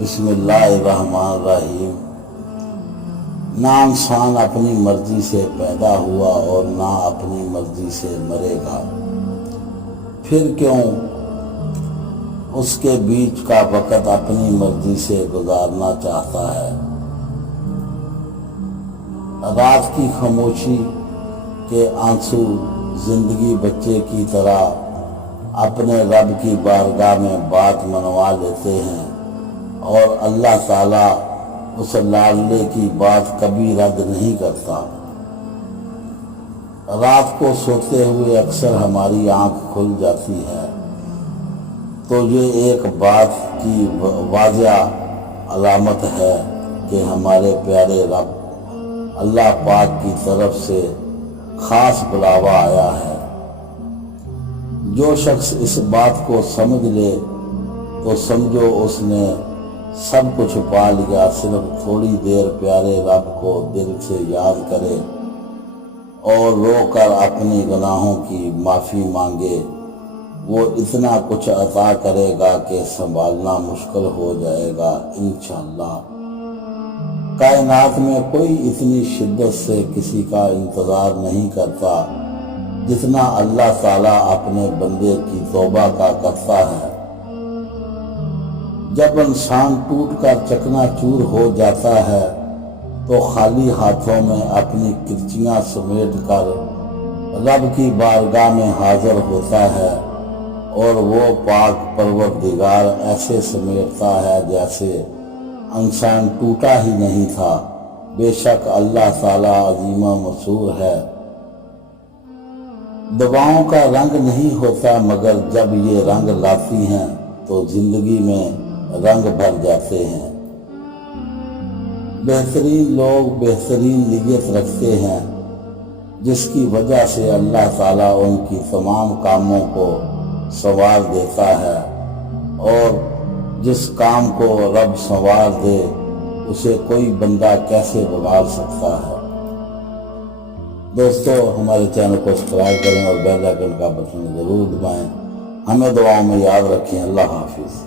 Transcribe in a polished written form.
بسم اللہ الرحمن الرحیم۔ نہ انسان اپنی مرضی سے پیدا ہوا اور نہ اپنی مرضی سے مرے گا، پھر کیوں اس کے بیچ کا وقت اپنی مرضی سے گزارنا چاہتا ہے۔ رات کی خاموشی کے آنسو زندگی بچے کی طرح اپنے رب کی بارگاہ میں بات منوا لیتے ہیں اور اللہ تعالیٰ اس لاڈلے کی بات کبھی رد نہیں کرتا۔ رات کو سوتے ہوئے اکثر ہماری آنکھ کھل جاتی ہے تو یہ ایک بات کی واضح علامت ہے کہ ہمارے پیارے رب اللہ پاک کی طرف سے خاص بلاوا آیا ہے۔ جو شخص اس بات کو سمجھ لے تو سمجھو اس نے سب کچھ پا لیا، صرف تھوڑی دیر پیارے رب کو دل سے یاد کرے اور رو کر اپنی گناہوں کی معافی مانگے، وہ اتنا کچھ عطا کرے گا کہ سنبھالنا مشکل ہو جائے گا انشاءاللہ۔ کائنات میں کوئی اتنی شدت سے کسی کا انتظار نہیں کرتا جتنا اللہ تعالیٰ اپنے بندے کی توبہ کا کرتا ہے۔ جب انسان ٹوٹ کر چکنا چور ہو جاتا ہے تو خالی ہاتھوں میں اپنی کرچیاں سمیٹ کر رب کی بارگاہ میں حاضر ہوتا ہے اور وہ پاک پروردگار ایسے سمیٹتا ہے جیسے انسان ٹوٹا ہی نہیں تھا۔ بے شک اللہ تعالیٰ عظیم و مسور ہے۔ دعاؤں کا رنگ نہیں ہوتا مگر جب یہ رنگ لاتی ہیں تو زندگی میں رنگ بھر جاتے ہیں۔ بہترین لوگ بہترین نیت رکھتے ہیں جس کی وجہ سے اللہ تعالیٰ ان کی تمام کاموں کو سنوار دیتا ہے، اور جس کام کو رب سنوار دے اسے کوئی بندہ کیسے بگاڑ سکتا ہے۔ دوستو، ہمارے چینل کو سبسکرائب کریں اور بیل آئیکن کا بٹن ضرور دبائیں۔ ہمیں دعاؤں میں یاد رکھیں۔ اللہ حافظ۔